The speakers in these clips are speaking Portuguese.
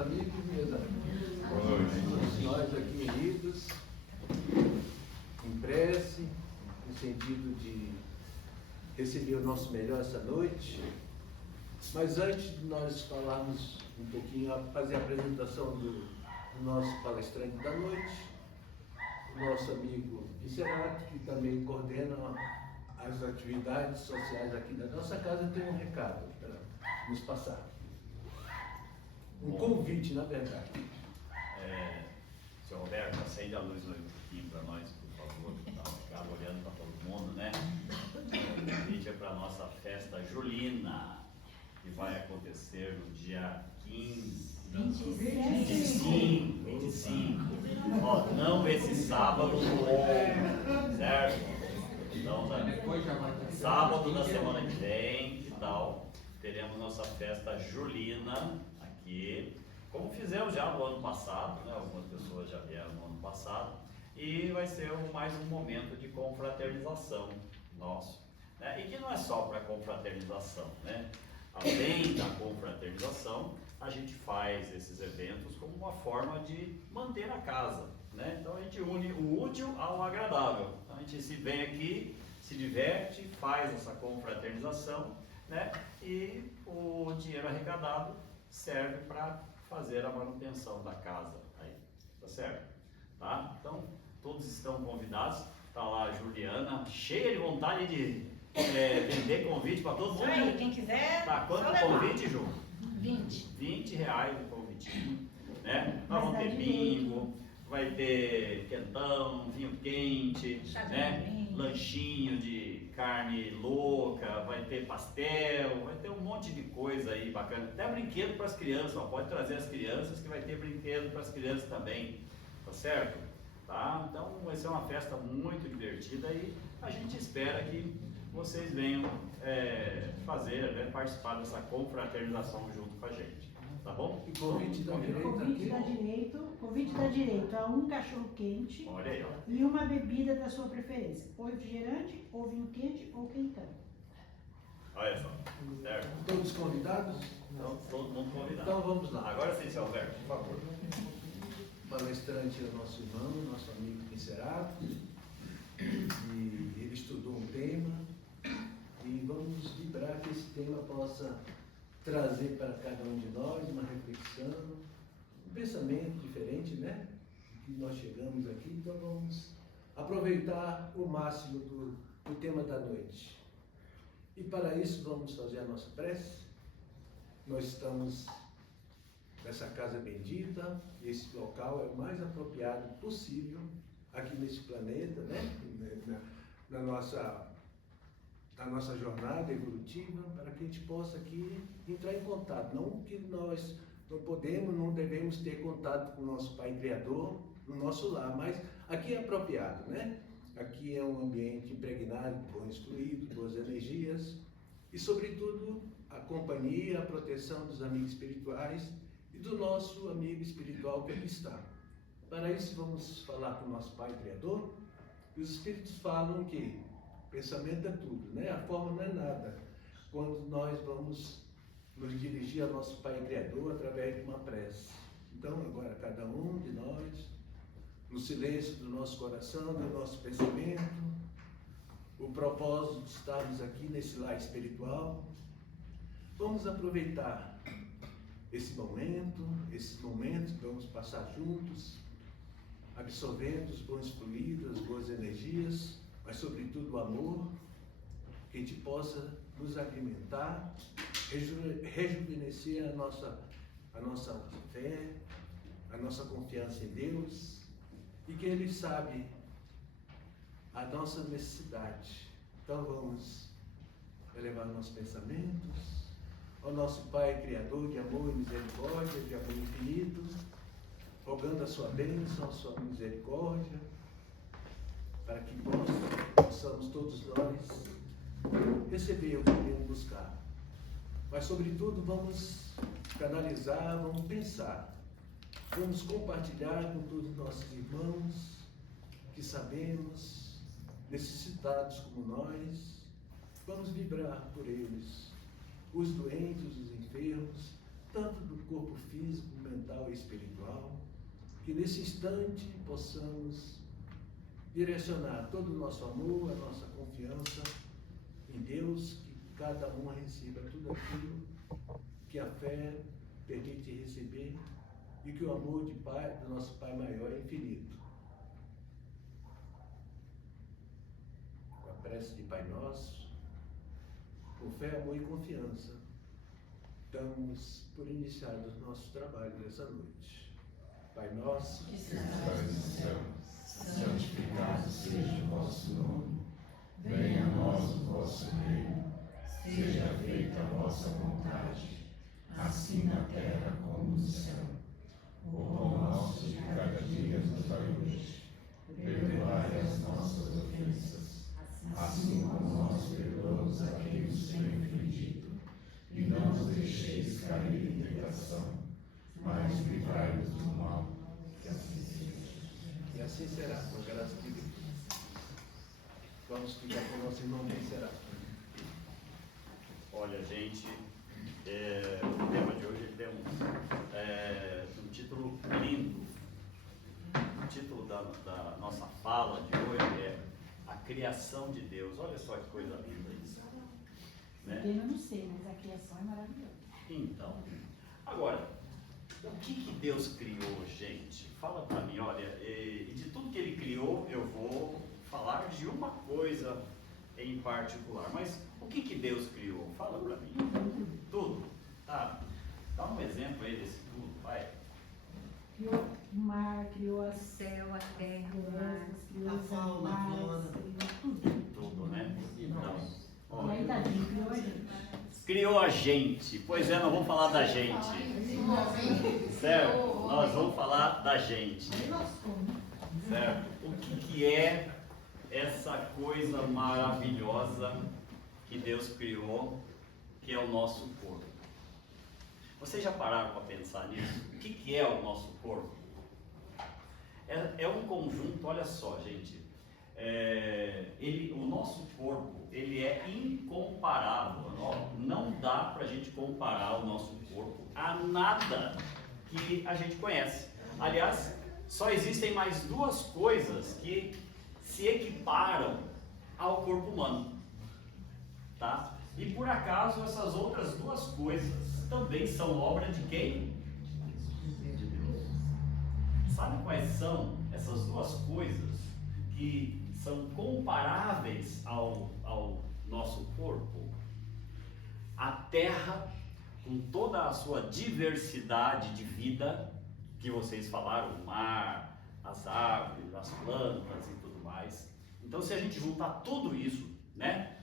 amigos e minhas amigas. Todos nós aqui unidos, em prece, no sentido de receber o nosso melhor essa noite. Mas antes de nós falarmos um pouquinho, fazer a apresentação do nosso palestrante da noite, o nosso amigo Vicerato, que também coordena as atividades sociais aqui da nossa casa, tem um recado para nos passar. Um convite, na verdade. Senhor Roberto, acende a luz aqui para nós, por favor, para ficar olhando para todo mundo, né? O convite é para a nossa festa julina, que vai acontecer no dia 15, 25. Ó, não esse sábado, certo? Então, sábado da semana que vem, que tal? Teremos nossa festa julina aqui, como fizemos já no ano passado, né? Algumas pessoas já vieram no ano passado, e vai ser mais um momento de confraternização nosso, né? E que não é só para confraternização, né? Além da confraternização, a gente faz esses eventos como uma forma de manter a casa, né? Então a gente une o útil ao agradável. Então a gente se vem aqui, se diverte, faz essa confraternização, né? E o dinheiro arrecadado serve para fazer a manutenção da casa aí, tá certo? Tá? Então todos estão convidados. Tá lá a Juliana, cheia de vontade de vender convite para todo mundo. Isso aí, quem quiser. Tá, quanto o convite, Ju? 20. 20 reais o convitinho, né? Nós vamos ter bingo, vai ter quentão, vinho quente, né? Lanchinho de carne louca, vai ter pastel, vai ter um monte de coisa aí bacana. Até brinquedo para as crianças, ó, pode trazer as crianças que vai ter brinquedo para as crianças também, tá certo? Tá? Então vai ser uma festa muito divertida e a gente espera que vocês venham fazer, né, participar dessa confraternização junto com a gente, tá bom? E convite da direita Convite dá direito a um cachorro quente. Olha aí, ó. E uma bebida da sua preferência, ou refrigerante, ou vinho quente, ou quentão. Olha só, certo? Todos convidados? Então, todo mundo convidado. Então vamos lá. Agora sim, seu Alberto, por favor. O palestrante é o nosso irmão, nosso amigo Vicerato, e ele estudou um tema, e vamos vibrar que esse tema possa trazer para cada um de nós uma reflexão, um pensamento diferente, né? Que nós chegamos aqui, então vamos aproveitar o máximo do tema da noite. E para isso vamos fazer a nossa prece. Nós estamos nessa casa bendita, esse local é o mais apropriado possível aqui nesse planeta, né? Na nossa jornada evolutiva, para que a gente possa aqui entrar em contato. Não que nós não podemos, não devemos ter contato com o nosso Pai Criador no nosso lar, mas aqui é apropriado, né? Aqui é um ambiente impregnado de bons fluidos, boas energias e, sobretudo, a companhia, a proteção dos amigos espirituais e do nosso amigo espiritual que aqui está. Para isso, vamos falar com o nosso Pai Criador. E os Espíritos falam que pensamento é tudo, né? A forma não é nada. Quando nós vamos nos dirigir ao nosso Pai Criador através de uma prece. Então, agora, cada um de nós, no silêncio do nosso coração, do nosso pensamento, o propósito de estarmos aqui nesse lar espiritual, vamos aproveitar esses momentos que vamos passar juntos, absorvendo os bons fluidos, as boas energias, mas sobretudo o amor, que a gente possa nos alimentar, rejuvenescer a nossa fé, a nossa confiança em Deus, e que Ele sabe a nossa necessidade. Então vamos elevar nossos pensamentos ao nosso Pai Criador de amor e misericórdia, de amor infinito, rogando a sua bênção, a sua misericórdia, para que possamos todos nós receber o que queremos buscar. Mas, sobretudo, vamos canalizar, vamos pensar, vamos compartilhar com todos os nossos irmãos que sabemos, necessitados como nós, vamos vibrar por eles, os doentes, os enfermos, tanto do corpo físico, mental e espiritual, que nesse instante possamos direcionar todo o nosso amor, a nossa confiança em Deus, que cada um receba tudo aquilo que a fé permite receber e que o amor de Pai, do nosso Pai maior é infinito. Com a prece de Pai Nosso, com fé, amor e confiança, damos por iniciado o nosso trabalho nessa noite. Pai Nosso, que estás no céu, santificado seja o vosso nome. Venha a nós o vosso reino. Seja feita a vossa vontade, assim na terra como no céu. O pão nosso de cada dia nos dai hoje. Perdoai as nossas ofensas, assim como nós perdoamos a quem nos tem ofendido. E não nos deixeis cair em tentação, mas livrai-nos do mal. Que assim seja. e assim será, com a graça de Deus. Vamos ficar com o nosso irmão, quem será? Olha, gente, o tema de hoje tem um título lindo. O título da nossa fala de hoje é A Criação de Deus. Olha só que coisa linda isso. Né? Eu não sei, mas a criação é maravilhosa. Então, agora, o que Deus criou, gente? Fala para mim, olha, e de tudo que Ele criou, eu vou falar de uma coisa em particular, mas o que Deus criou? Fala para mim. Tudo. Tá? Dá um exemplo aí desse tudo, vai. Criou o mar, criou as Céu, a terra, o mar. florestas, criou A os fauna, a animais, flora. criou tudo. Tudo, né? Então, ó, E aí, tadinho, criou a gente. criou a gente. Pois é, nós vamos falar da gente. Certo? Nós vamos falar da gente. Certo? O que é essa coisa maravilhosa que Deus criou, que é o nosso corpo? Vocês já pararam para pensar nisso? O que é o nosso corpo? É um conjunto, olha só, gente. O nosso corpo, ele é incomparável. Não dá para a gente comparar o nosso corpo a nada que a gente conhece. Aliás, só existem mais duas coisas que se equiparam ao corpo humano, tá? E por acaso essas outras duas coisas também são obra de quem? De Deus. Sabe quais são essas duas coisas que são comparáveis ao nosso corpo? A terra, com toda a sua diversidade de vida, que vocês falaram, o mar, as árvores, as plantas e tudo mais. Então, se a gente juntar tudo isso, né,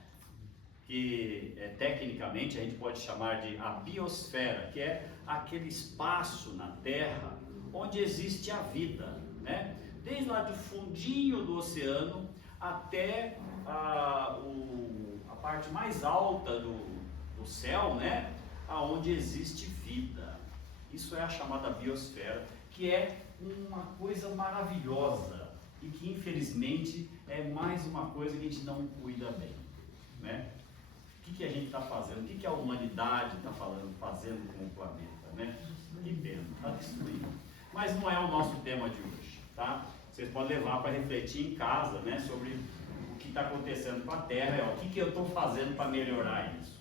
que tecnicamente a gente pode chamar de a biosfera, que é aquele espaço na Terra onde existe a vida, né? Desde lá do fundinho do oceano até a parte mais alta do céu, né? Aonde existe vida. Isso é a chamada biosfera, que é uma coisa maravilhosa e que infelizmente é mais uma coisa que a gente não cuida bem, né? O que a gente está fazendo? O que a humanidade está fazendo com o planeta, né? Que pena, está destruindo. Mas não é o nosso tema de hoje, tá? Vocês podem levar para refletir em casa, né? Sobre o que está acontecendo com a Terra, o que eu estou fazendo para melhorar isso,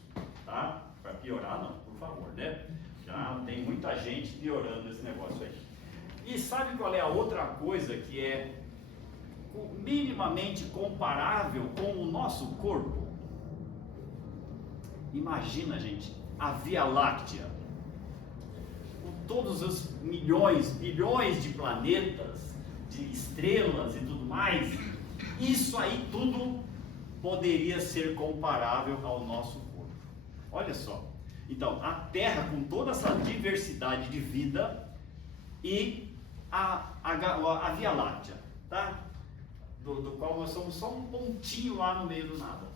tá? Para piorar não, por favor, né? Já tem muita gente piorando esse negócio aí. E sabe qual é a outra coisa que é minimamente comparável com o nosso corpo? Imagina, gente, a Via Láctea, com todos os milhões, bilhões de planetas, de estrelas e tudo mais, isso aí tudo poderia ser comparável ao nosso corpo. Olha só, então, a Terra com toda essa diversidade de vida e a Via Láctea, tá? Do qual nós somos só um pontinho lá no meio do nada.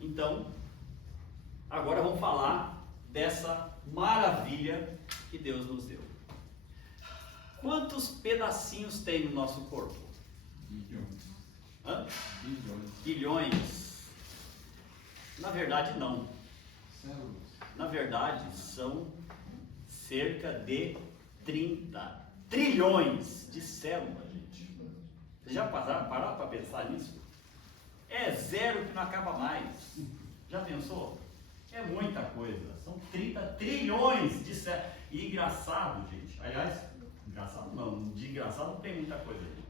Então, agora vamos falar dessa maravilha que Deus nos deu. Quantos pedacinhos tem no nosso corpo? Bilhões. Hã? Bilhões. Bilhões. Na verdade, não. Células. Na verdade, são cerca de 30 trilhões de células, gente. Vocês já pararam para pensar nisso? É zero que não acaba mais. Já pensou? É muita coisa. São 30 trilhões de células. E engraçado, gente. Aliás, engraçado não. De engraçado não tem muita coisa aí.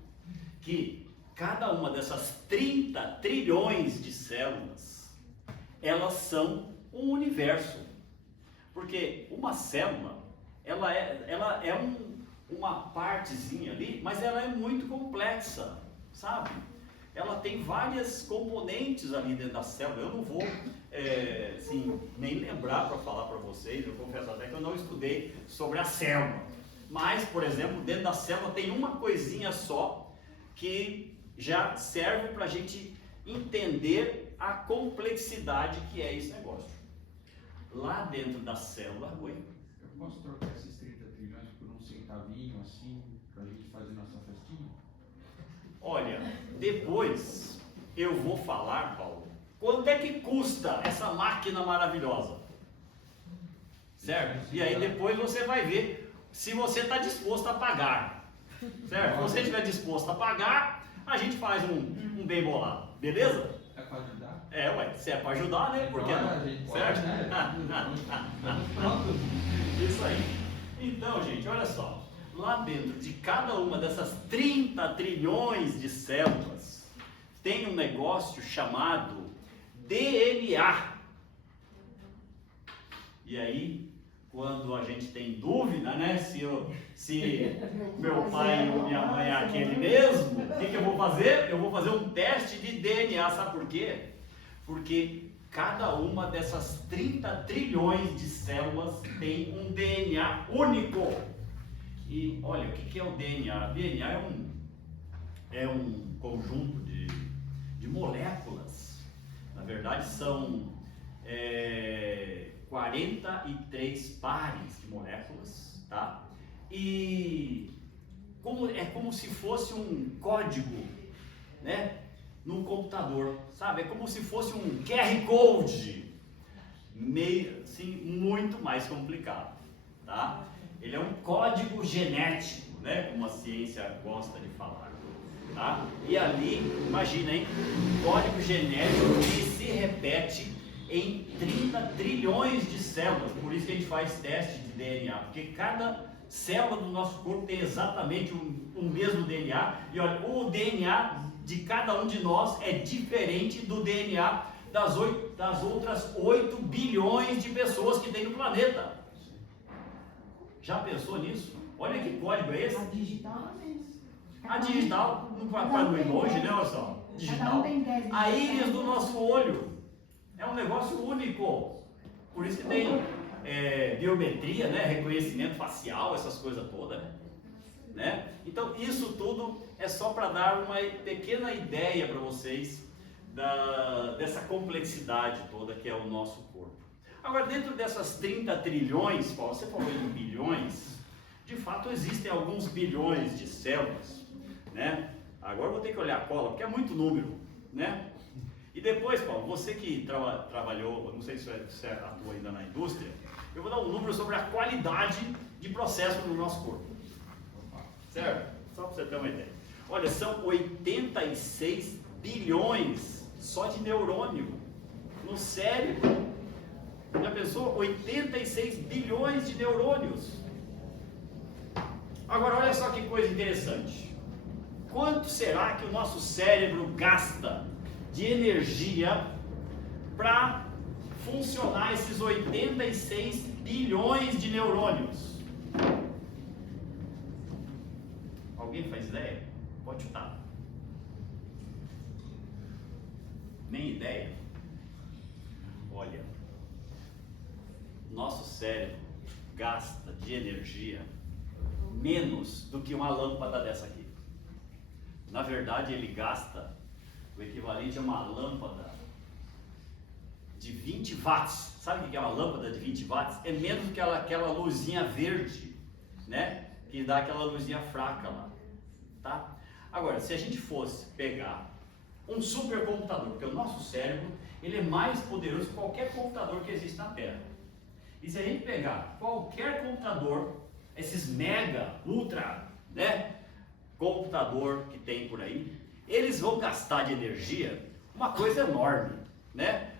Que cada uma dessas 30 trilhões de células, elas são um universo. Porque uma célula, ela é uma partezinha ali, mas ela é muito complexa, sabe? Ela tem várias componentes ali dentro da célula. Eu não vou assim, nem lembrar para falar para vocês, eu confesso até que eu não estudei sobre a célula. Mas, por exemplo, dentro da célula tem uma coisinha só que já serve para a gente entender a complexidade que é esse negócio. Lá dentro da célula, Eu posso trocar esses 30 trilhões por um centavinho assim, pra gente fazer nossa festinha? olha, depois eu vou falar, Paulo, quanto é que custa essa máquina maravilhosa, certo? E aí depois você vai ver se você está disposto a pagar, certo? Se você estiver disposto a pagar, a gente faz um bem bolado, beleza? É pra ajudar? Ué, se é para ajudar, né? Por que Agora não? a gente Certo? pode, né? Estamos prontos. Isso aí. Então, gente, olha só. Lá dentro de cada uma dessas 30 trilhões de células, tem um negócio chamado DNA. E aí, quando a gente tem dúvida, né, se meu pai ou minha mãe é aquele mesmo, o que eu vou fazer? Eu vou fazer um teste de DNA, sabe por quê? Porque cada uma dessas 30 trilhões de células tem um DNA único. E olha, o que é o DNA? O DNA é um conjunto de moléculas. Na verdade, são 43 pares de moléculas, tá? E é como se fosse um código, né? Num computador, sabe? É como se fosse um QR Code, meio assim, muito mais complicado, tá? Ele é um código genético, né? Como a ciência gosta de falar, tá? E ali, imagina, hein? Um código genético que se repete em 30 trilhões de células. Por isso que a gente faz teste de DNA, porque cada célula do nosso corpo tem exatamente o mesmo DNA. E olha, o DNA de cada um de nós é diferente do DNA das outras 8 bilhões de pessoas que tem no planeta. Já pensou nisso? Olha que código é esse? A digital é isso. A digital, não vai ir longe, né? Olha só. Digital. A íris do nosso olho é um negócio único. Por isso que tem biometria, né? Reconhecimento facial, essas coisas todas, né? Então, isso tudo é só para dar uma pequena ideia para vocês dessa complexidade toda que é o nosso corpo. Agora, dentro dessas 30 trilhões, Paulo, você falou em bilhões, de fato existem alguns bilhões de células, né? Agora eu vou ter que olhar a cola, porque é muito número, né? E depois, Paulo, você que trabalhou, não sei se você atua ainda na indústria, eu vou dar um número sobre a qualidade de processo no nosso corpo. Certo? Só para você ter uma ideia. Olha, são 86 bilhões só de neurônio no cérebro. Já pensou? 86 bilhões de neurônios. Agora, olha só que coisa interessante. Quanto será que o nosso cérebro gasta de energia para funcionar esses 86 bilhões de neurônios? Alguém faz ideia? Pode chutar. Nem ideia? Olha, nosso cérebro gasta de energia menos do que uma lâmpada dessa aqui. Na verdade, ele gasta o equivalente a uma lâmpada de 20 watts. Sabe o que é uma lâmpada de 20 watts? É menos do que aquela luzinha verde, né? Que dá aquela luzinha fraca lá, tá? Agora, se a gente fosse pegar um supercomputador, porque o nosso cérebro, ele é mais poderoso que qualquer computador que existe na Terra. E se a gente pegar qualquer computador, esses mega, ultra, né, computador que tem por aí, eles vão gastar de energia uma coisa enorme, né?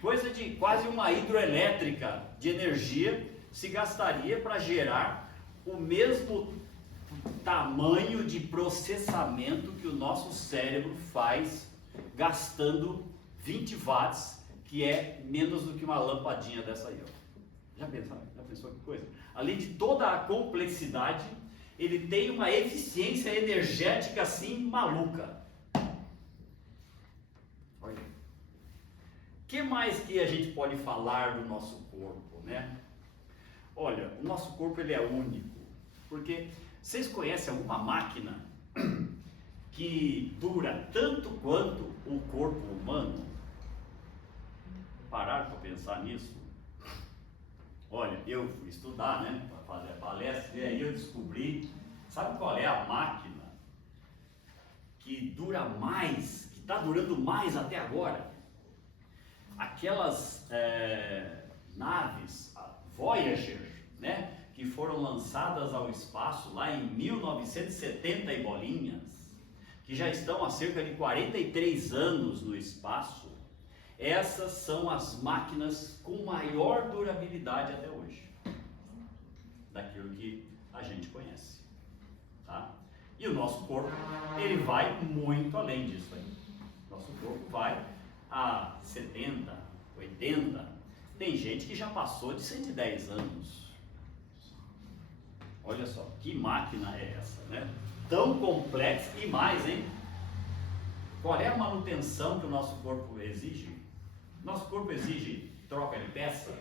Coisa de quase uma hidroelétrica de energia se gastaria para gerar o mesmo tamanho de processamento que o nosso cérebro faz gastando 20 watts, que é menos do que uma lampadinha dessa aí, ó. Já pensou que coisa? Além de toda a complexidade, ele tem uma eficiência energética assim maluca. Olha. O que mais que a gente pode falar do nosso corpo, né? Olha, o nosso corpo ele é único, porque vocês conhecem alguma máquina que dura tanto quanto o corpo humano? Pararam para pensar nisso? Olha, eu fui estudar, né, para fazer a palestra, e aí eu descobri, sabe qual é a máquina que dura mais, que está durando mais até agora? Aquelas naves Voyager, né, que foram lançadas ao espaço lá em 1970 e bolinhas, que já estão há cerca de 43 anos no espaço. Essas são as máquinas com maior durabilidade até hoje, daquilo que a gente conhece, tá? E o nosso corpo, ele vai muito além disso aí. Nosso corpo vai a 70, 80, tem gente que já passou de 110 anos. Olha só, que máquina é essa, né? Tão complexa e mais, hein? Qual é a manutenção que o nosso corpo exige? Nosso corpo exige troca de peça,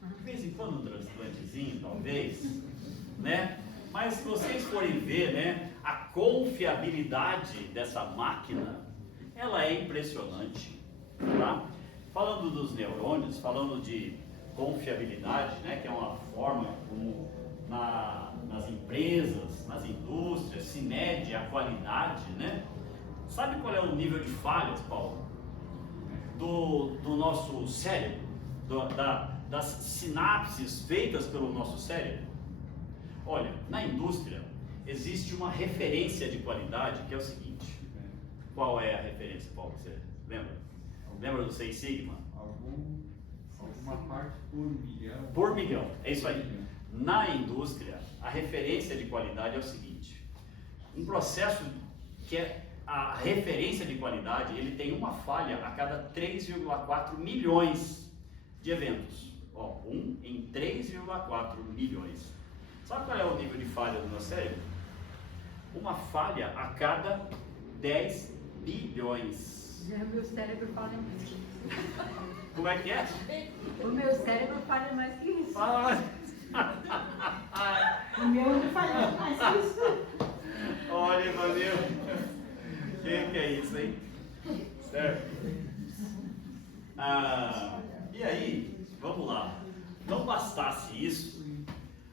de vez em quando um transplantezinho, talvez, né? Mas se vocês forem ver, né, a confiabilidade dessa máquina, ela é impressionante, tá? Falando dos neurônios, falando de confiabilidade, né, que é uma forma como nas empresas, nas indústrias, se mede a qualidade, né? Sabe qual é o nível de falhas, Paulo? Do nosso cérebro, das sinapses feitas pelo nosso cérebro. Olha, na indústria existe uma referência de qualidade que é o seguinte. Qual é a referência, Paulo? Você lembra? Lembra do 6 Sigma? Alguma parte por milhão. Por milhão, é isso aí. Na indústria, a referência de qualidade é o seguinte. Um processo que é a referência de qualidade, ele tem uma falha a cada 3,4 milhões de eventos. Ó, 1 em 3,4 milhões. Sabe qual é o nível de falha do meu cérebro? Uma falha a cada 10 bilhões. Já o meu cérebro falha mais que isso. Como é que é? O meu cérebro falha mais que isso. O meu não falhou mais que isso. Olha, valeu. Que é isso, hein? Certo? E aí, vamos lá. Não bastasse isso,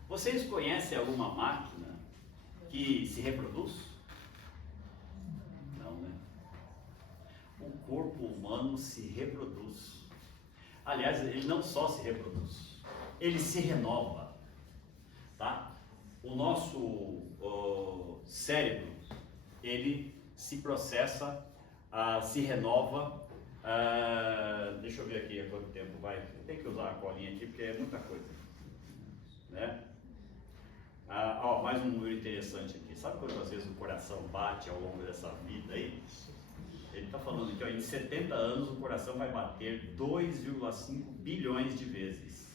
vocês conhecem alguma máquina que se reproduz? Não, né? O corpo humano se reproduz. Aliás, ele não só se reproduz, ele se renova, tá? O nosso cérebro, ele se processa, se renova, deixa eu ver aqui há quanto tempo vai, eu tenho que usar a colinha aqui porque é muita coisa, né? Mais um número interessante aqui, sabe quantas vezes o coração bate ao longo dessa vida aí? Ele está falando que em 70 anos o coração vai bater 2,5 bilhões de vezes.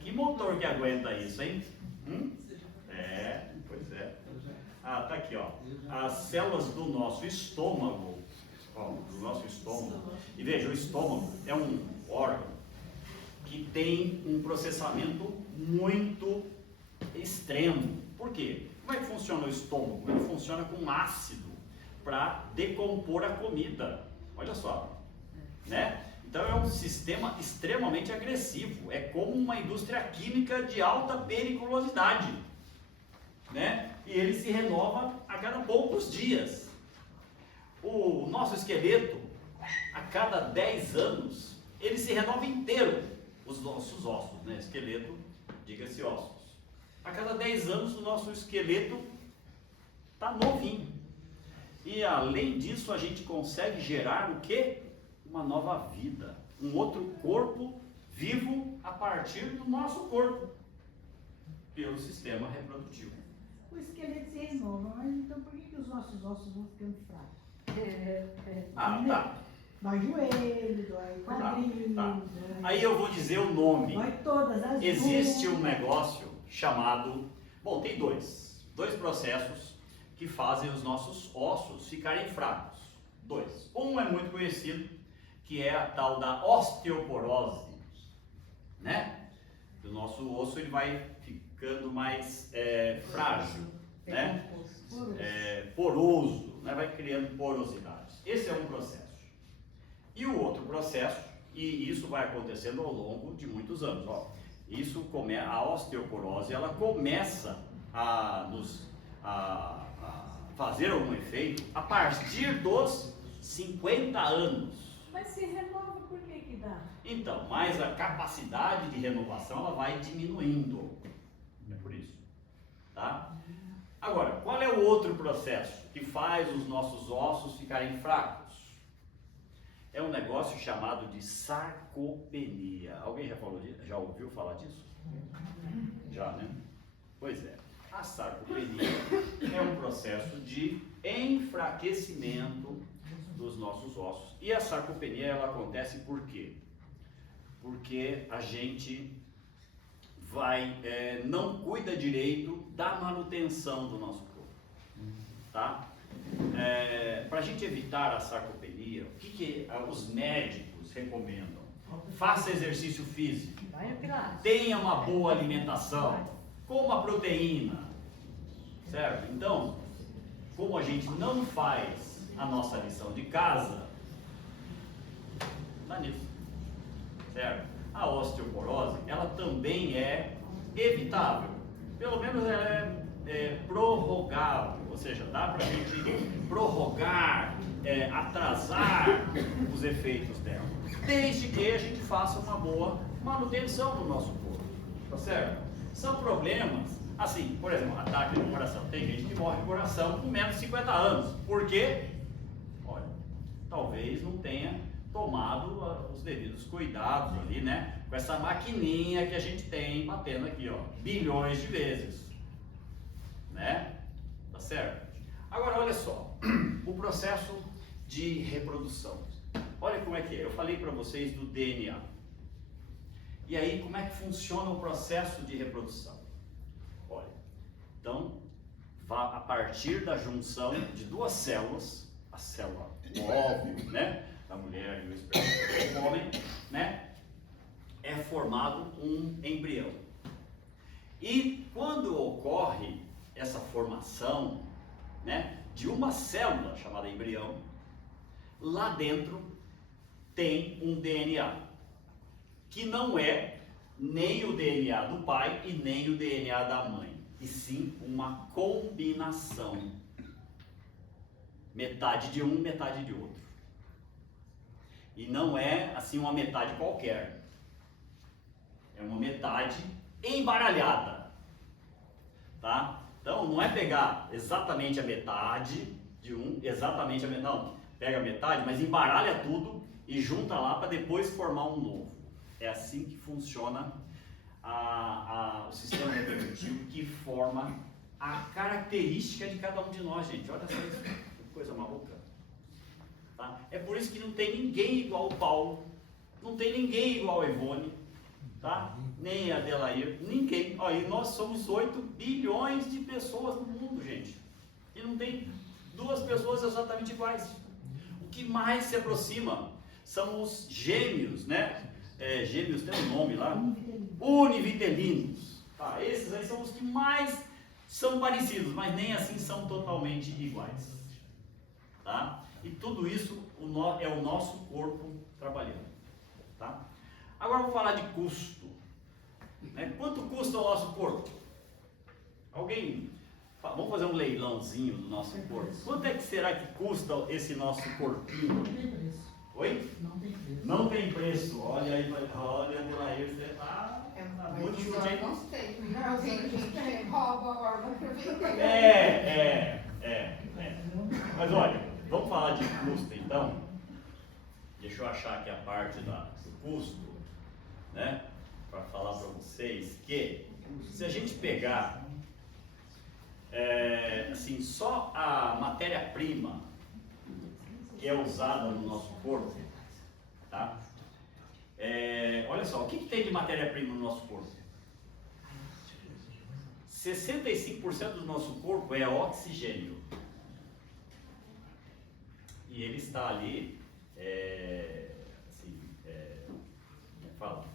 Que motor que aguenta isso, hein? Pois é. Tá aqui, ó. As células do nosso estômago, e veja, o estômago é um órgão que tem um processamento muito extremo. Por quê? Como é que funciona o estômago? Ele funciona com ácido para decompor a comida. Olha só, né? Então é um sistema extremamente agressivo. É como uma indústria química de alta periculosidade, né? E ele se renova a cada poucos dias. O nosso esqueleto, a cada 10 anos, ele se renova inteiro. os nossos ossos, né? Esqueleto, diga-se ossos. A cada 10 anos o nosso esqueleto está novinho. E além disso a gente consegue gerar o quê? Uma nova vida, um outro corpo vivo a partir do nosso corpo, pelo sistema reprodutivo. O esqueleto se renova, mas então por que os nossos ossos vão ficando fracos? Ah, tá. Dói joelho, dói quadril, Tá. dói... Aí eu vou dizer o nome. Dói todas as Existe um juntas. negócio chamado... Bom, tem dois processos que fazem os nossos ossos ficarem fracos. Dois. Um é muito conhecido, que é a tal da osteoporose, né? O nosso osso ele vai ficando mais frágil, né? Poroso, né? Vai criando porosidades. Esse é um processo. E o outro processo, e isso vai acontecendo ao longo de muitos anos, ó. A osteoporose, ela começa a fazer algum efeito a partir dos 50 anos. Mas se renova, por que dá? Então, mas a capacidade de renovação ela vai diminuindo. É por isso. Tá? Agora, qual é o outro processo que faz os nossos ossos ficarem fracos? É um negócio chamado de sarcopenia. Alguém já ouviu falar disso? Já, né? Pois é. A sarcopenia é um processo de enfraquecimento dos nossos ossos. E a sarcopenia ela acontece por quê? Porque a gente não cuida direito da manutenção do nosso corpo, tá? Para a gente evitar a sarcopenia, o que os médicos recomendam? Faça exercício físico, Vai no Pilates. tenha uma boa alimentação, coma proteína, certo? Então, como a gente não faz a nossa lição de casa, dá nisso, certo? A osteoporose, ela também é evitável, pelo menos ela é prorrogável, ou seja, dá para a gente prorrogar, atrasar os efeitos dela, desde que a gente faça uma boa manutenção do nosso corpo, tá certo? São problemas, assim, por exemplo, ataque no coração. Tem gente que morre de coração com menos de 50 anos. Por quê? Olha, talvez não tenha tomado os devidos cuidados ali, né? Com essa maquininha que a gente tem batendo aqui, ó, bilhões de vezes, né? Tá certo? Agora, olha só, o processo de reprodução. Olha como é que é. Eu falei para vocês do DNA. E aí, como é que funciona o processo de reprodução? Olha, então, a partir da junção de duas células, a célula, o óvulo, né, da mulher e o esperma do homem, né, é formado um embrião. E quando ocorre essa formação, né, de uma célula chamada embrião, lá dentro tem um DNA, que não é nem o DNA do pai e nem o DNA da mãe, e sim uma combinação. Metade de um, metade de outro. E não é assim uma metade qualquer. É uma metade embaralhada. Tá? Então não é pegar exatamente a metade de um, exatamente a metade, não. Pega a metade, mas embaralha tudo e junta lá para depois formar um novo. É assim que funciona o sistema reprodutivo, que forma a característica de cada um de nós, gente. Olha só isso, que coisa maluca. Tá? É por isso que não tem ninguém igual o Paulo, não tem ninguém igual a Ivone, tá? Nem a Adelair, ninguém. Ó, e nós somos 8 bilhões de pessoas no mundo, gente. E não tem duas pessoas exatamente iguais. O que mais se aproxima são os gêmeos, né? Gêmeos tem um nome lá, univitelinos. Tá, esses aí são os que mais são parecidos, mas nem assim são totalmente iguais. Tá? E tudo isso é o nosso corpo trabalhando. Tá? Agora vamos falar de custo. Né? Quanto custa o nosso corpo? Alguém? Vamos fazer um leilãozinho do nosso corpo. Quanto é que será que custa esse nosso corpinho? Oi? Não tem preço. Não tem preço. Olha aí, olha, Adelair, você tá muito chute, hein? Mas olha, vamos falar de custo então. Deixa eu achar aqui a parte do custo, né? Para falar para vocês que se a gente pegar assim, só a matéria-prima que é usada no nosso corpo, tá? Olha só, o que tem de matéria-prima no nosso corpo? 65% do nosso corpo é oxigênio. E ele está ali,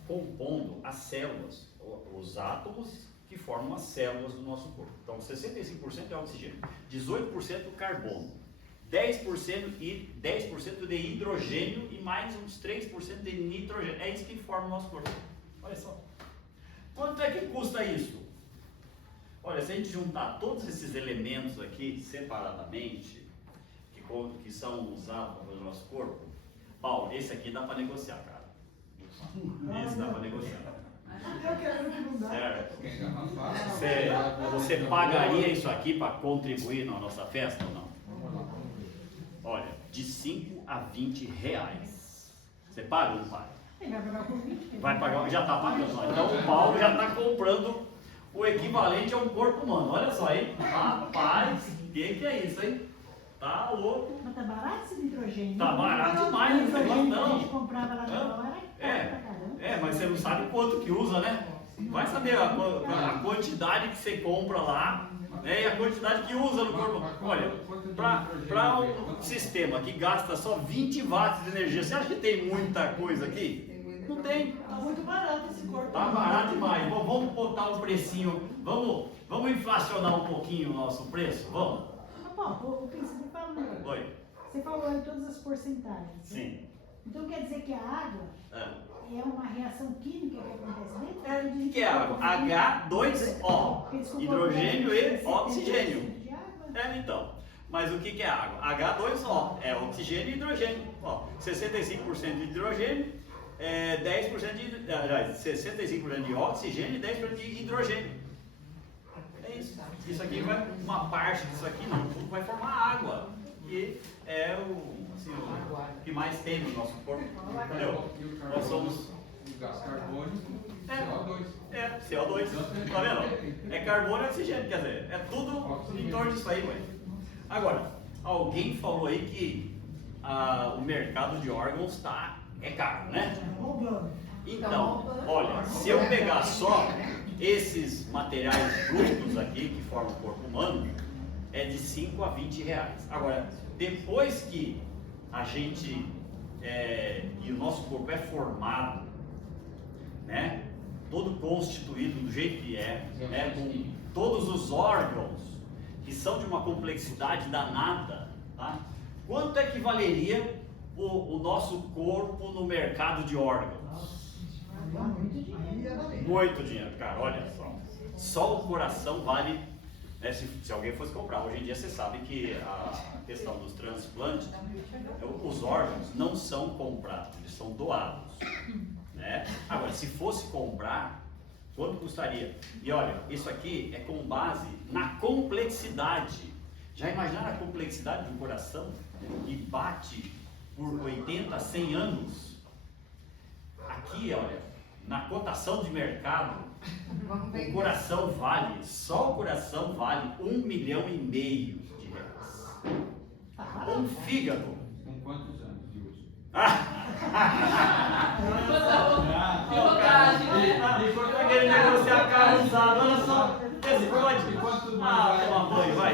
compondo as células, os átomos que formam as células do nosso corpo. Então, 65% é oxigênio, 18% carbono, 10% de hidrogênio e mais uns 3% de nitrogênio. É isso que forma o nosso corpo. Olha só. Quanto é que custa isso? Olha, se a gente juntar todos esses elementos aqui separadamente, que são usados no nosso corpo, Paulo, esse aqui dá para negociar, cara. Esse dá para negociar. Certo? Você pagaria isso aqui para contribuir na nossa festa ou não? Olha, de 5 a 20 reais. Você paga ou não paga? Vai pagar, já está pagando. Então o Paulo já está comprando o equivalente a um corpo humano. Olha só, hein? Rapaz, o que é isso, hein? Tá louco. Mas tá barato esse nitrogênio? Tá barato demais esse negócio, nitrogênio que a gente não. comprava lá na hora era caro pra caramba. Mas você não sabe quanto que usa, né? Vai saber a quantidade que você compra lá, né? E a quantidade que usa no corpo. Olha, para um sistema que gasta só 20 watts de energia, você acha que tem muita coisa aqui? Não tem. Tá muito barato esse corpo. Tá barato demais. Vamos botar um precinho. Vamos inflacionar um pouquinho o nosso preço? Vamos? O que você falou, né? Oi. Você falou em todas as porcentagens. Sim. Então quer dizer que a água é uma reação química que acontece dentro? O que é água? H2O. Hidrogênio e oxigênio. Então. Mas o que é água? H2O. É oxigênio e hidrogênio. 65% de hidrogênio, 65% de oxigênio e 10% de hidrogênio. É isso. Isso aqui uma parte disso aqui não, tudo vai formar água. Que é o que mais tem no nosso corpo. Entendeu? Nós somos o gás carbônico, CO2. CO2. Tá vendo? É carbono e oxigênio, quer dizer, é tudo em torno disso aí, ué. Agora, alguém falou aí que o mercado de órgãos é caro, né? Então, olha, se eu pegar só esses materiais brutos aqui que formam o corpo humano, é de 5 a 20 reais. Agora, depois que a gente e o nosso corpo é formado, né, todo constituído do jeito que com todos os órgãos que são de uma complexidade danada, tá? Quanto é que valeria o nosso corpo no mercado de órgãos? Muito dinheiro, cara, olha só. Só o coração vale, né, se alguém fosse comprar. Hoje em dia você sabe que a questão dos transplantes, os órgãos não são comprados, eles são doados, né? Agora, se fosse comprar, quanto custaria? E olha, isso aqui é com base na complexidade. Já imaginaram a complexidade de um coração que bate por 80 a 100 anos? Aqui, olha, na cotação de mercado, o coração vale, só o coração vale 1,5 milhão de reais. Um fígado. Com quantos anos de uso? Enquanto aquele negociar carro usado, olha só, esse pode. Toma banho, vai.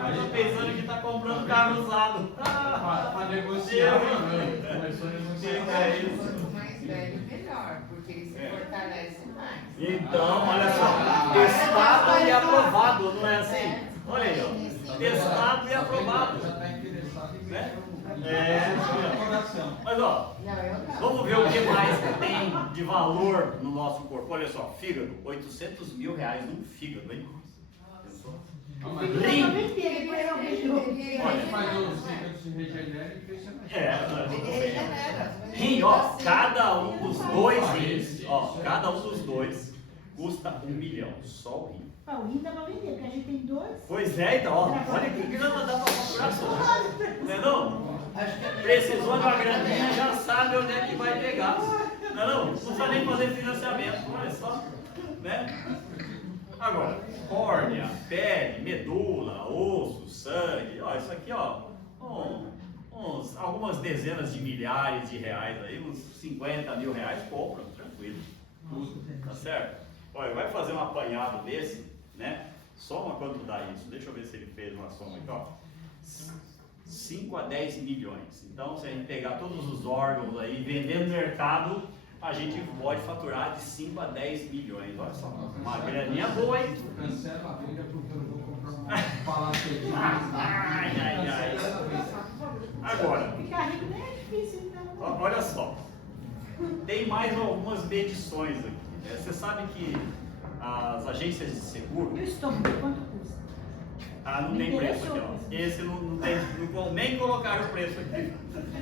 Eu tô pensando que tá comprando carro usado. Para negociar também. É isso. Quanto mais velho, melhor, porque ele se fortalece mais. Então, olha só, testado e aprovado, não é assim? Olha aí, ó, testado e aprovado. Já está interessado em Né? coração. Mas ó, Não, eu não. vamos ver o que mais tem de valor no nosso corpo. Olha só, fígado, 800 mil reais num fígado, hein? Pensou? Mas os fígados se regeneram e crescem mais. Rim, ó, cada um dos dois rins, ó, cada um dos dois custa 1 milhão, só o rim. O rim dá pra vender, porque a gente tem 2. Pois é, então, ó, olha que grana dá pra faturar só. Não é não? Precisou de uma graninha, já sabe onde é que vai pegar. Não é não? Não precisa nem fazer financiamento, olha só, né? Agora, córnea, pele, medula, osso, sangue, ó, isso aqui, ó, algumas dezenas de milhares de reais aí, uns 50 mil reais, compram, tranquilo. Tá certo? Olha, vai fazer um apanhado desse, né? Soma quanto dá isso? Deixa eu ver se ele fez uma soma aqui, ó. 5 a 10 milhões. Então, se a gente pegar todos os órgãos aí, vender no mercado, a gente pode faturar de 5 a 10 milhões. Olha só, uma graninha boa, hein? Cancela a venda porque eu vou comprar uma palacetinha. Ai. Agora, Ficar rico nem é difícil, então. olha só. Tem mais algumas medições aqui, né? Você sabe que as agências de seguro... E o estômago, quanto custa? Ah, não tem preço aqui, ó. Esse não tem, nem colocaram o preço aqui,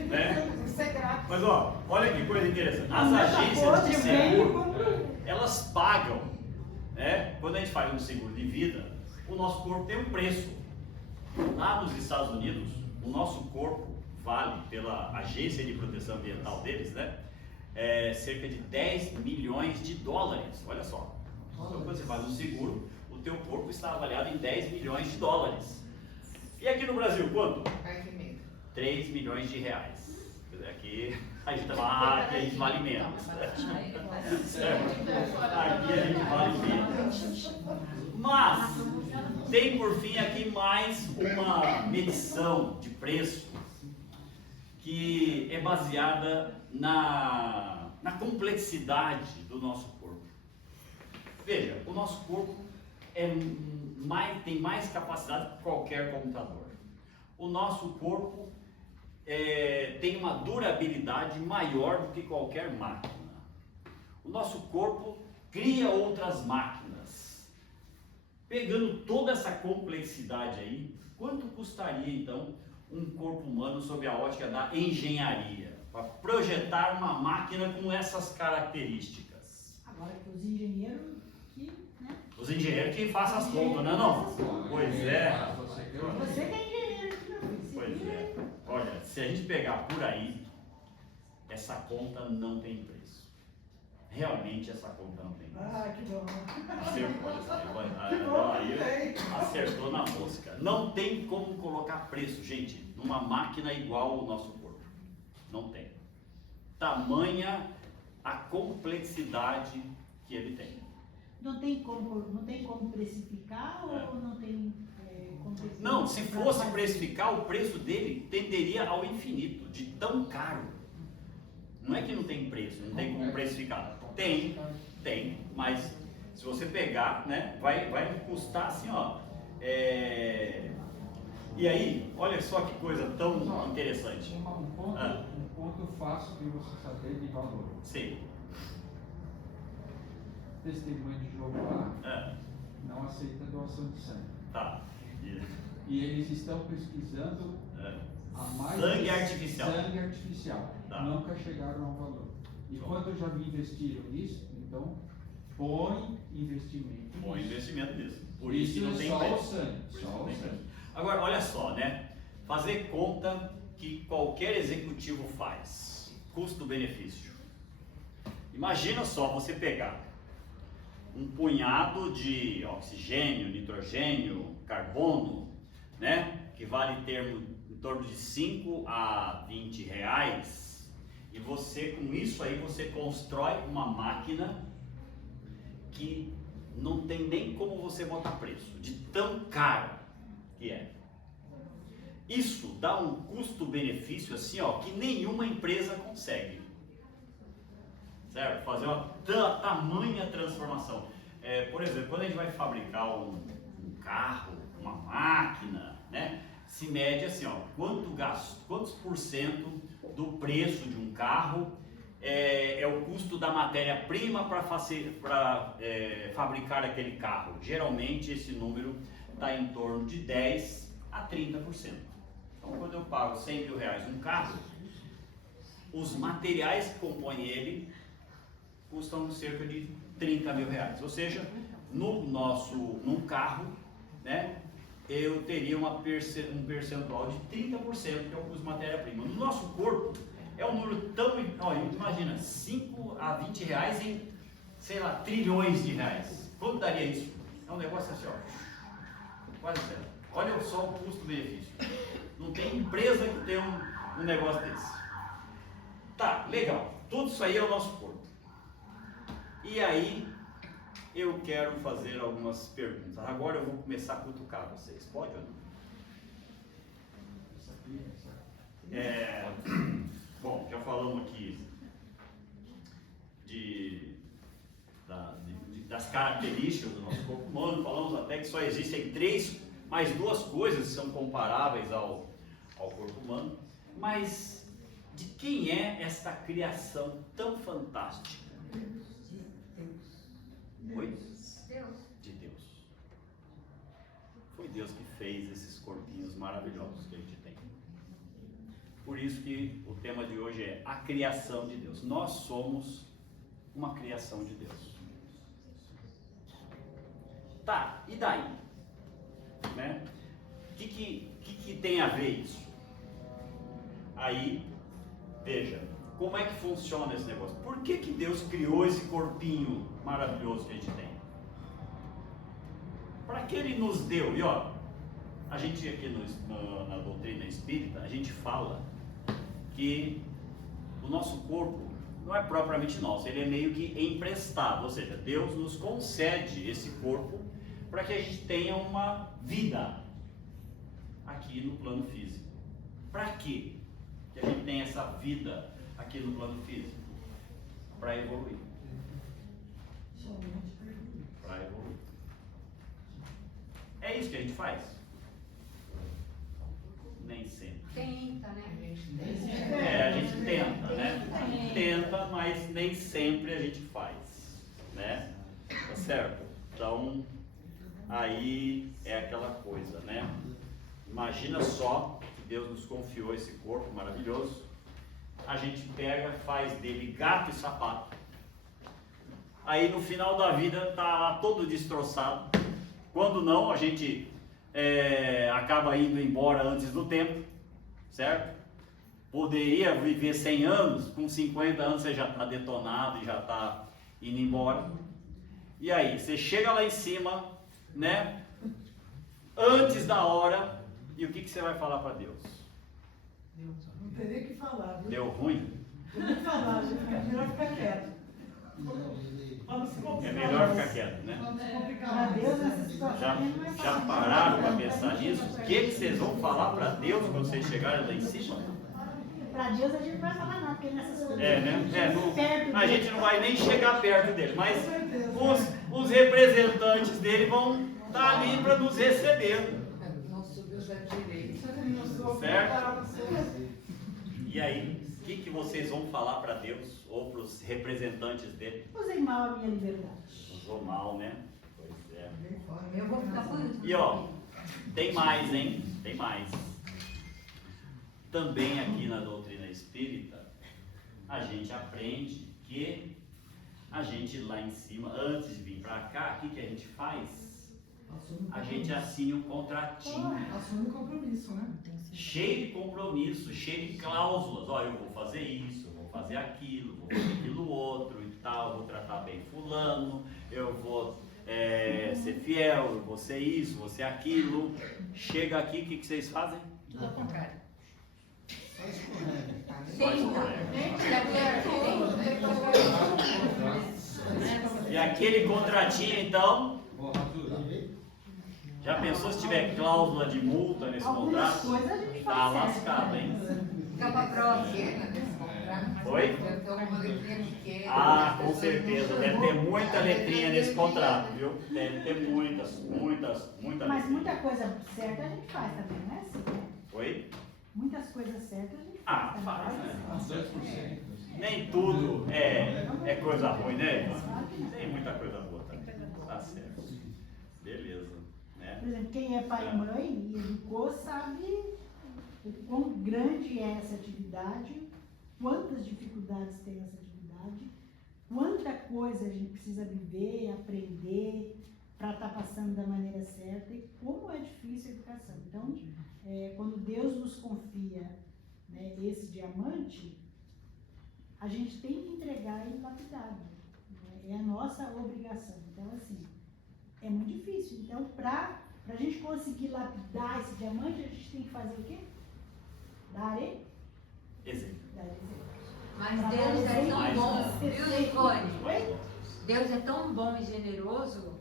né? Mas ó, olha que coisa interessante. As agências de seguro, elas pagam, né? Quando a gente faz um seguro de vida, o nosso corpo tem um preço. Lá nos Estados Unidos, o nosso corpo vale, pela agência de proteção ambiental deles, né? Cerca de 10 milhões de dólares. Olha só. Então, quando você faz um seguro, o teu corpo está avaliado em 10 milhões de dólares. E aqui no Brasil, quanto? 3 milhões de reais. Aqui a gente vale menos. Aqui a gente vale menos. Mas tem por fim aqui mais uma medição de preço que é baseada na complexidade do nosso corpo. Veja, o nosso corpo tem mais capacidade que qualquer computador. O nosso corpo tem uma durabilidade maior do que qualquer máquina. O nosso corpo cria outras máquinas. Pegando toda essa complexidade aí, quanto custaria então um corpo humano sob a ótica da engenharia, para projetar uma máquina com essas características? Agora que os engenheiros que, né? Os engenheiros que façam as contas, não é não? Pois é. Você que é engenheiro, meu filho. Pois é. Olha, se a gente pegar por aí, essa conta não tem preço. Realmente essa conta não tem preço. Ah, que bom. Acertou na mosca. Não tem como colocar preço, gente, numa máquina igual ao nosso corpo. Não tem. Tamanha a complexidade que ele tem. Não tem como precificar ou não tem como precificar? Não, se fosse precificar, o preço dele tenderia ao infinito, de tão caro. Não é que não tem preço, não tem como precificar. Tem, mas se você pegar, né, vai custar assim, ó. E aí, olha só que coisa tão interessante. Um ponto fácil de você saber de valor. Sim. Testemunho de Jeová não aceita doação de sangue. Tá. E eles estão pesquisando a mais sangue artificial. Sangue artificial. Tá. Nunca chegaram ao valor. E quando já investiram nisso, então põe investimento. Põe investimento nisso. Por isso que não tem só preço. o sangue. Por isso Só não o tem sangue. preço. Agora, olha só, né? Fazer conta que qualquer executivo faz. Custo-benefício. Imagina só você pegar um punhado de oxigênio, nitrogênio, carbono, né? Que vale em torno de 5 a 20 reais. E você, com isso aí, você constrói uma máquina que não tem nem como você botar preço, de tão caro que é. Isso dá um custo-benefício assim, ó, que nenhuma empresa consegue. Certo? Fazer uma tamanha transformação. Por exemplo, quando a gente vai fabricar um carro, uma máquina, né? Se mede assim, ó, quantos por cento do preço de um carro é o custo da matéria-prima para fabricar aquele carro. Geralmente esse número está em torno de 10 a 30%. Então, quando eu pago R$100 mil num carro, os materiais que compõem ele custam cerca de R$30 mil. Ou seja, num carro, né, eu teria um percentual de 30% que é o custo de matéria-prima. No nosso corpo, é um número tão... imagina, 5 a 20 reais em, sei lá, trilhões de reais. Quanto daria isso? É um negócio assim, quase zero. Olha só o custo-benefício. Não tem empresa que tenha um negócio desse. Tá, legal. Tudo isso aí é o nosso corpo. E aí, eu quero fazer algumas perguntas. Agora eu vou começar a cutucar vocês. Pode ou não? Bom, já falamos aqui das características do nosso corpo humano. Falamos até que só existem mais duas coisas que são comparáveis ao corpo humano. Mas de quem é esta criação tão fantástica? Foi? De Deus. Foi Deus que fez esses corpinhos maravilhosos que a gente tem. Por isso que o tema de hoje é a criação de Deus. Nós somos uma criação de Deus. Tá, e daí? Né? O que tem a ver isso? Aí, veja, como é que funciona esse negócio? Por que Deus criou esse corpinho maravilhoso que a gente tem? Para que Ele nos deu? E a gente aqui na doutrina espírita, a gente fala que o nosso corpo não é propriamente nosso, ele é meio que emprestado, ou seja, Deus nos concede esse corpo para que a gente tenha uma vida aqui no plano físico. Para quê que a gente tem essa vida aqui no plano físico? Para evoluir. Para evoluir. É isso que a gente faz? Nem sempre. Tenta, né? A gente tenta, né? Tenta, mas nem sempre a gente faz, né? Tá certo? Então, aí é aquela coisa, né? Imagina só que Deus nos confiou esse corpo maravilhoso. A gente pega, faz dele gato e sapato. Aí no final da vida tá lá todo destroçado. Quando não, a gente acaba indo embora antes do tempo, certo? Poderia viver 100 anos, com 50 anos você já está detonado e já está indo embora. E aí, você chega lá em cima, né? Antes da hora, e o que você vai falar para Deus? Não teria que falar, viu? Deu ruim? Não tem que falar, gente. É melhor ficar quieto. É melhor ficar quieto, né? Para Deus, nessa situação, não é Já fácil. pararam para pensar nisso? O que vocês vão falar para Deus quando vocês chegarem lá em cima? Para Deus a gente não vai falar nada, porque nessas coisas. A gente não vai nem chegar perto dele, mas os representantes dele vão estar ali para nos receber. Não subiu já direito. Certo? E aí, o que vocês vão falar para Deus ou para os representantes dele? Usei mal a minha liberdade. Usou mal, né? Pois é. Eu vou ficar por isso. E tem mais, hein? Tem mais. Também aqui na doutrina espírita, a gente aprende que a gente lá em cima, antes de vir para cá, o que a gente faz? A gente assina um contratinho. Assume o compromisso, né? Cheio de compromisso, cheio de cláusulas. Eu vou fazer isso, vou fazer aquilo, vou fazer aquilo outro e tal, vou tratar bem fulano, eu vou ser fiel, eu vou ser isso, vou ser aquilo. Chega aqui, o que vocês fazem? Tudo ao contrário. Só escorrega. E aquele contratinho, então, já pensou se tiver cláusula de multa nesse Algumas contrato? coisas a gente Tá faz lascado, hein? Fica pra próxima. Oi? Eu tô com uma letrinha pequena. Ah, com certeza. Deve ter muita letrinha nesse contrato, viu? Deve ter muita Mas letrinha. muita coisa certa a gente faz também, não é assim, né? Oi? Muitas coisas certas a gente Ah, faz. faz, também. né? Uns 10%. Nem tudo é coisa ruim, né, irmão? Tem muita coisa boa também. Tá certo. Beleza. Né? exemplo, quem é pai e mãe e educou sabe o quão grande é essa atividade, quantas dificuldades tem essa atividade, quanta coisa a gente precisa viver, aprender para estar passando da maneira certa e como é difícil a educação. Então, quando Deus nos confia, né, esse diamante, a gente tem que entregar ele lapidado. Né? É a nossa obrigação. Então, assim, é muito difícil. Então, para a gente conseguir lapidar esse diamante, a gente tem que fazer o quê? Dar Exemplo. Mas Deus é tão bom, viu, Nicole? Deus é tão bom e generoso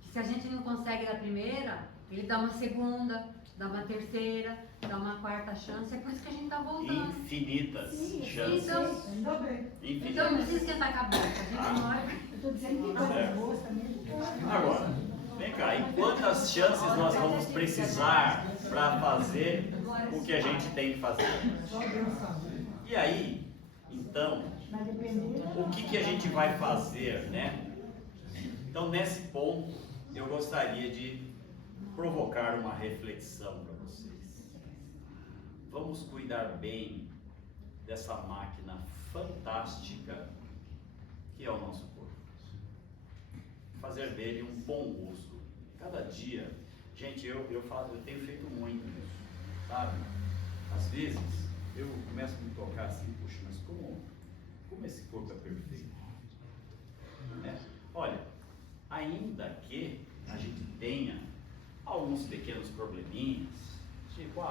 que se a gente não consegue da primeira, Ele dá uma segunda, dá uma terceira, dá uma quarta chance. É por isso que a gente está voltando. Infinitas chances. Então, Infinitas. então não precisa esquentar a cabeça. A gente não olha. Eu estou dizendo que coisas boas também. Agora, vem cá, e quantas chances nós vamos precisar para fazer o que a gente tem que fazer? E aí, então, Vai depender. o que a gente vai fazer, né? Então, nesse ponto, eu gostaria de provocar uma reflexão para vocês. Vamos cuidar bem dessa máquina fantástica que é o nosso corpo. Fazer dele um bom uso. Cada dia, gente, eu tenho feito muito isso, sabe? Às vezes, eu começo a me tocar assim, puxa, mas como esse corpo é perfeito? Né? Olha, ainda que a gente tenha alguns pequenos probleminhas, tipo,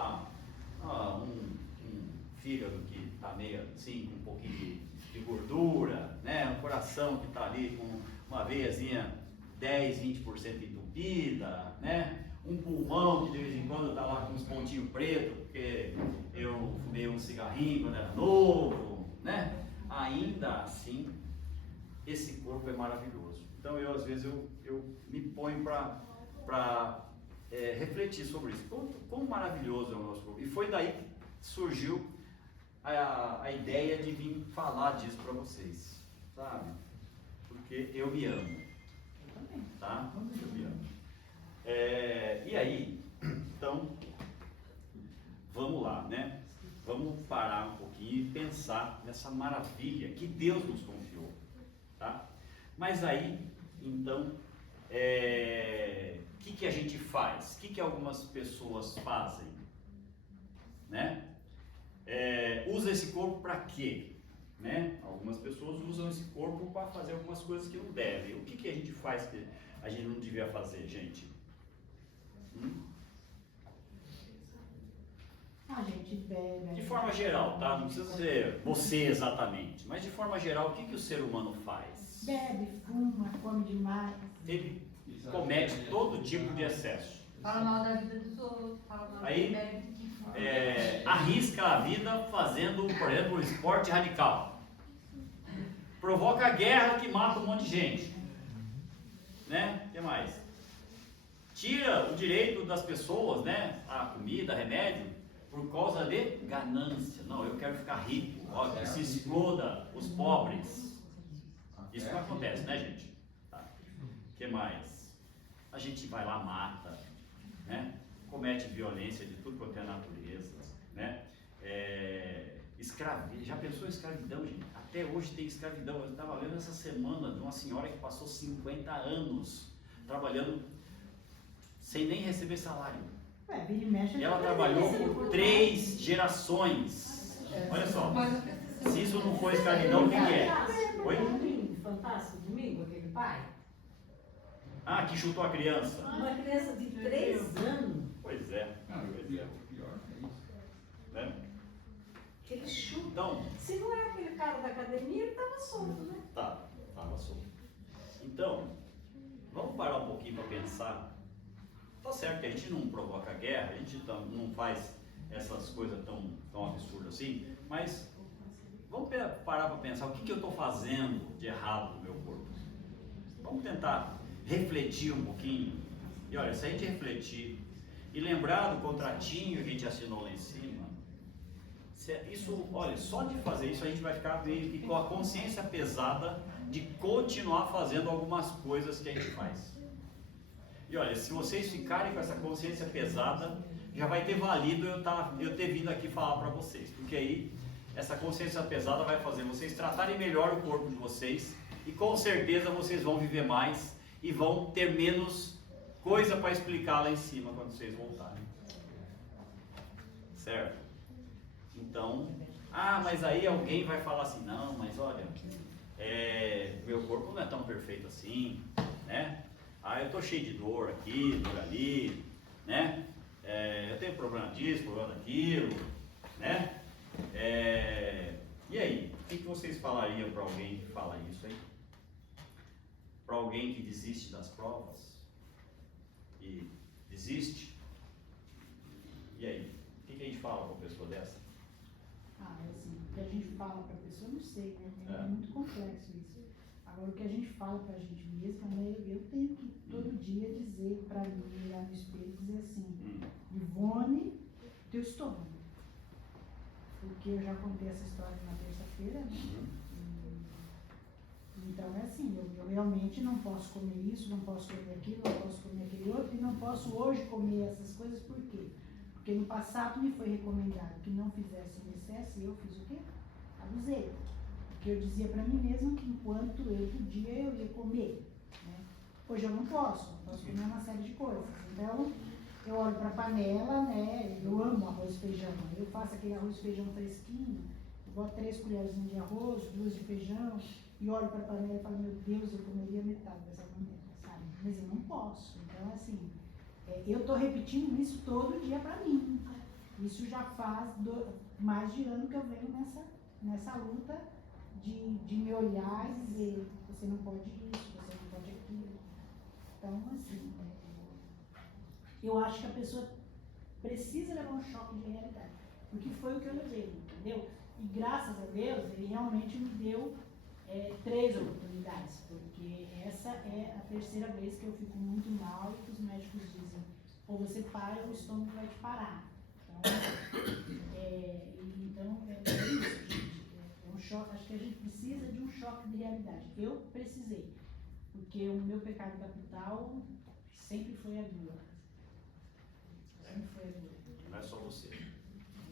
um fígado que está meio assim, com um pouquinho de gordura, né? Um coração que está ali com uma veiazinha 10, 20% entupida, né? Um pulmão que de vez em quando está lá com uns pontinhos pretos, porque eu fumei um cigarrinho quando era novo, né? Ainda assim, esse corpo é maravilhoso. Então às vezes eu me ponho para refletir sobre isso. Quão maravilhoso é o nosso corpo. E foi daí que surgiu a ideia de vir falar disso para vocês, sabe? Porque eu me amo, tá? Eu me amo. E aí, então, vamos lá, né? Vamos parar um pouquinho e pensar nessa maravilha que Deus nos confiou, tá? Mas aí, então, o que a gente faz? O que algumas pessoas fazem? Né? Usa esse corpo para quê? Né? Algumas pessoas usam esse corpo para fazer algumas coisas que não devem. O que a gente faz que a gente não devia fazer, gente? A gente bebe. De forma geral, tá? Não precisa ser você exatamente, mas de forma geral, o que o ser humano faz? Bebe, fuma, come demais. Ele comete todo tipo de excesso. Fala mal da vida dos outros, fala mal Aí, da vida. arrisca a vida fazendo, por exemplo, um esporte radical. Provoca guerra que mata um monte de gente. Né? O que mais? Tira o direito das pessoas, né? A comida, remédio, por causa de ganância. Não, eu quero ficar rico. Ó, que se exploda os pobres. Isso não acontece, né, gente? Tá. O que mais? A gente vai lá, mata, né? Comete violência de tudo quanto é natureza, né? Já pensou em escravidão, gente? Até hoje tem escravidão. Eu estava lendo essa semana de uma senhora que passou 50 anos trabalhando sem nem receber salário. Vira e mexe. E ela trabalhou por 3 gerações. Olha só, se isso não for escravidão, o que é? Oi? Fantástico, domingo, aquele pai. Ah, que chutou a criança. Uma criança de 3 anos, Pois é. O pior é isso. Né? que ele chuta. Então, Se não é aquele cara da academia, ele estava solto, né? tava solto. Então, vamos parar um pouquinho para pensar. Tá certo que a gente não provoca guerra, a gente não faz essas coisas tão absurdas assim, mas vamos parar para pensar o que eu estou fazendo de errado no meu corpo. Vamos tentar refletir um pouquinho. E olha, se a gente refletir e lembrar do contratinho que a gente assinou lá em cima, isso, olha, só de fazer isso a gente vai ficar meio que com a consciência pesada de continuar fazendo algumas coisas que a gente faz. E olha, se vocês ficarem com essa consciência pesada, já vai ter valido eu ter vindo aqui falar para vocês. Porque aí, essa consciência pesada vai fazer vocês tratarem melhor o corpo de vocês. E com certeza vocês vão viver mais e vão ter menos coisa para explicar lá em cima quando vocês voltarem. Certo? Então, mas aí alguém vai falar assim, não, mas olha, meu corpo não é tão perfeito assim, né? Eu tô cheio de dor aqui, dor ali, né? Eu tenho problema disso, problema daquilo, né? E aí, o que vocês falariam para alguém que fala isso aí? Para alguém que desiste das provas? E desiste? E aí, o que a gente fala para uma pessoa dessa? Assim, o que a gente fala para a pessoa, eu não sei, né? É muito complexo isso. Agora, o que a gente fala para a gente mesma, né? Eu tenho que todo dia dizer para mim, olhar no espelho e dizer assim, Ivone, teu estômago. Porque eu já contei essa história na terça-feira, né? Então é assim, eu realmente não posso comer isso, não posso comer aquilo, não posso comer aquele outro, e não posso hoje comer essas coisas, por quê? Porque no passado me foi recomendado que não fizesse em excesso, e eu fiz o quê? Abusei. Porque eu dizia para mim mesma que enquanto eu podia, eu ia comer. Né? Hoje eu não posso comer uma série de coisas. Então, eu olho para a panela, né? Eu amo arroz e feijão. Eu faço aquele arroz e feijão fresquinho, eu boto 3 colherzinhas de arroz, 2 de feijão, e olho para a panela e falo, meu Deus, eu comeria metade dessa panela, sabe? Mas eu não posso. Então, assim, eu estou repetindo isso todo dia para mim. Isso já faz mais de ano que eu venho nessa luta de me olhar e dizer, você não pode isso, você não pode aquilo. Então, assim, eu acho que a pessoa precisa levar um choque de realidade, porque foi o que eu levei, entendeu? E graças a Deus, ele realmente me deu 3 oportunidades, porque essa é a 3ª vez que eu fico muito mal e que os médicos dizem, ou você para ou o estômago vai te parar. Então, é isso, gente. É um choque, acho que a gente precisa de um choque de realidade. Eu precisei, porque o meu pecado capital sempre foi a dor. Sempre foi a dor. Não é só você,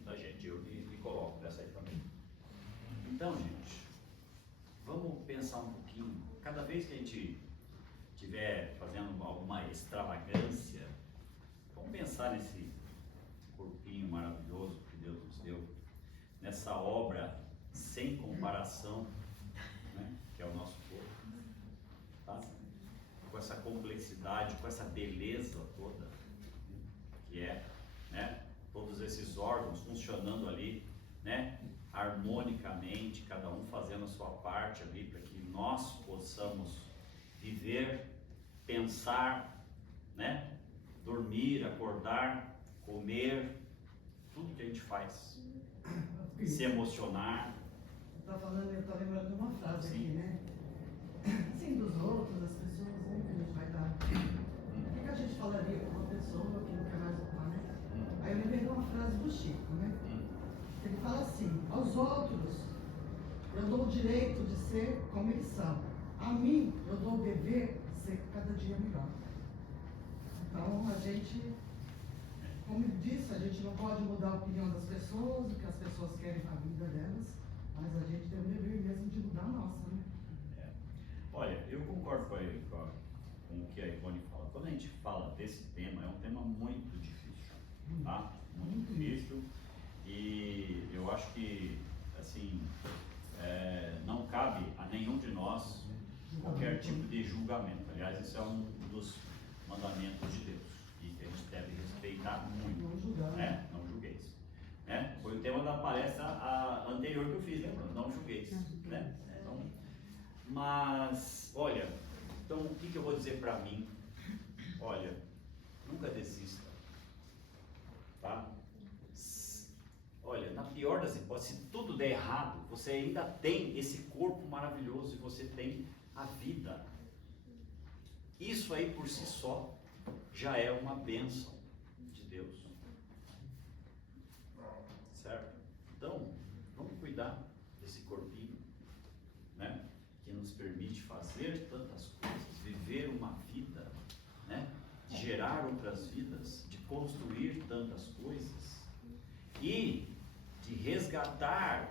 tá, gente? Eu me coloco nessa aí também. Então, gente, vamos pensar um pouquinho. Cada vez que a gente estiver fazendo alguma extravagância, vamos pensar nesse corpinho maravilhoso que Deus nos deu, nessa obra sem comparação, né, que é o nosso corpo, tá? Com essa complexidade, com essa beleza toda, que é, né, todos esses órgãos funcionando ali, né, harmonicamente, cada um fazendo a sua parte ali, para que nós possamos viver, pensar, né, dormir, acordar, comer, tudo que a gente faz, se emocionar. Eu tô lembrando de uma frase aqui, né? Assim, dos outros, das pessoas, né, que a gente vai dar. O que a gente falaria para uma pessoa que não quer mais voltar, né? Aí eu lembrei de uma frase do Chico, né? Ele fala assim, aos outros eu dou o direito de ser como eles são. A mim eu dou o dever de ser cada dia melhor. Então a gente, como ele disse, a gente não pode mudar a opinião das pessoas, o que as pessoas querem para a vida delas, mas a gente tem o dever mesmo de mudar a nossa, né? Olha, eu concordo com o que a Ivone fala. Quando a gente fala desse tema, é um tema muito difícil, tá? Muito difícil. E eu acho que, assim, não cabe a nenhum de nós qualquer tipo de julgamento. Aliás, isso é um dos mandamentos de Deus e que a gente deve respeitar muito. Não julgar, né? Não julgueis. Né? Foi o tema da palestra anterior que eu fiz, lembra? Não julgueis. Né? Então, mas, olha, então o que eu vou dizer para mim? Olha, nunca desista. Tá? Olha, na pior das hipóteses, se tudo der errado, você ainda tem esse corpo maravilhoso e você tem a vida. Isso aí por si só já é uma bênção de Deus. Certo? Então, vamos cuidar desse corpinho, né? Que nos permite fazer tantas coisas, viver uma vida, né? gerar outras vidas, de construir tantas coisas e de resgatar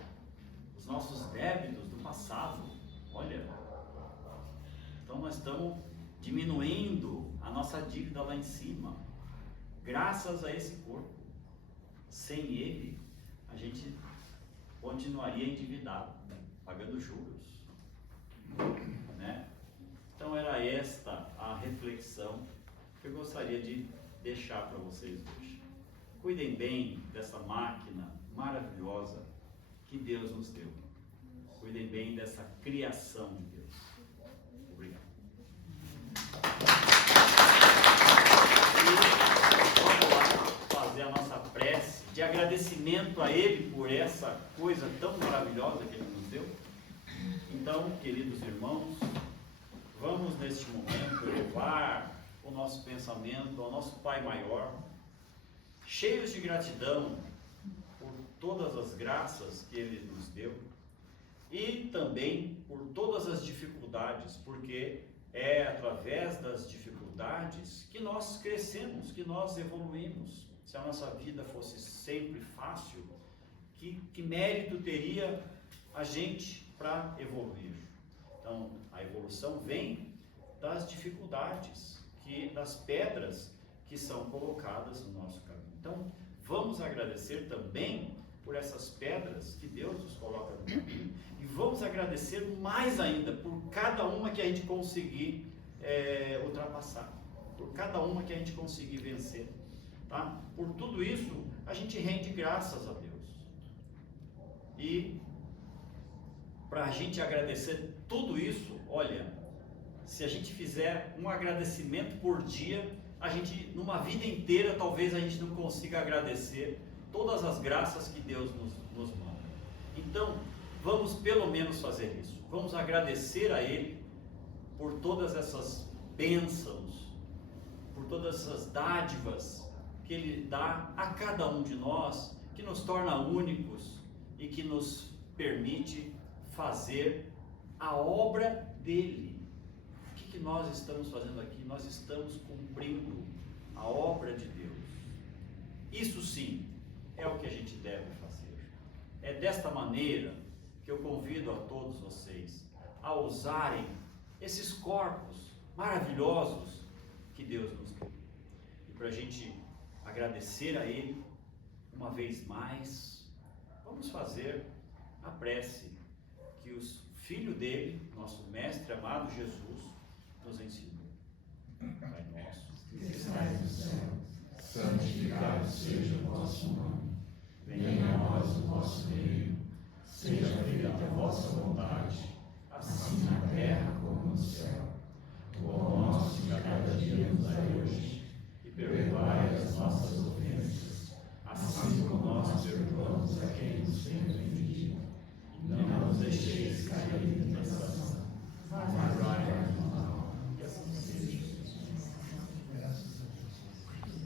os nossos débitos do passado. Olha, então nós estamos diminuindo a nossa dívida lá em cima, graças a esse corpo. Sem ele, a gente continuaria endividado, pagando juros, né? Então era esta a reflexão que eu gostaria de deixar para vocês hoje. Cuidem bem dessa máquina maravilhosa que Deus nos deu. Cuidem bem dessa criação de Deus. Obrigado. E vamos lá fazer a nossa prece de agradecimento a Ele por essa coisa tão maravilhosa que Ele nos deu. Então, queridos irmãos, vamos neste momento elevar o nosso pensamento ao nosso Pai Maior, cheios de gratidão por todas as graças que Ele nos deu e também por todas as dificuldades, porque é através das dificuldades que nós crescemos, que nós evoluímos. Se a nossa vida fosse sempre fácil, que mérito teria a gente para evoluir? Então, a evolução vem das dificuldades, das pedras que são colocadas no nosso caminho. Então, vamos agradecer também por essas pedras que Deus nos coloca no caminho e vamos agradecer mais ainda por cada uma que a gente conseguir ultrapassar, por cada uma que a gente conseguir vencer, tá? Por tudo isso, a gente rende graças a Deus. E para a gente agradecer tudo isso, olha, se a gente fizer um agradecimento por dia, a gente, numa vida inteira, talvez a gente não consiga agradecer todas as graças que Deus nos manda. Então, vamos pelo menos fazer isso. Vamos agradecer a Ele por todas essas bênçãos, por todas essas dádivas que Ele dá a cada um de nós, que nos torna únicos e que nos permite fazer a obra dele. O que nós estamos fazendo aqui? Nós estamos cumprindo a obra de Deus. Isso sim é o que a gente deve fazer. É desta maneira que eu convido a todos vocês a usarem esses corpos maravilhosos que Deus nos deu. E para a gente agradecer a Ele uma vez mais, vamos fazer a prece que o Filho dele, nosso Mestre amado Jesus, nos ensinou. Pai nosso, que estais no céu, santificado seja o vosso nome. Venha a nós o vosso reino. Seja feita a vossa vontade, assim na terra como no céu. O pão nosso de cada dia nos dai hoje.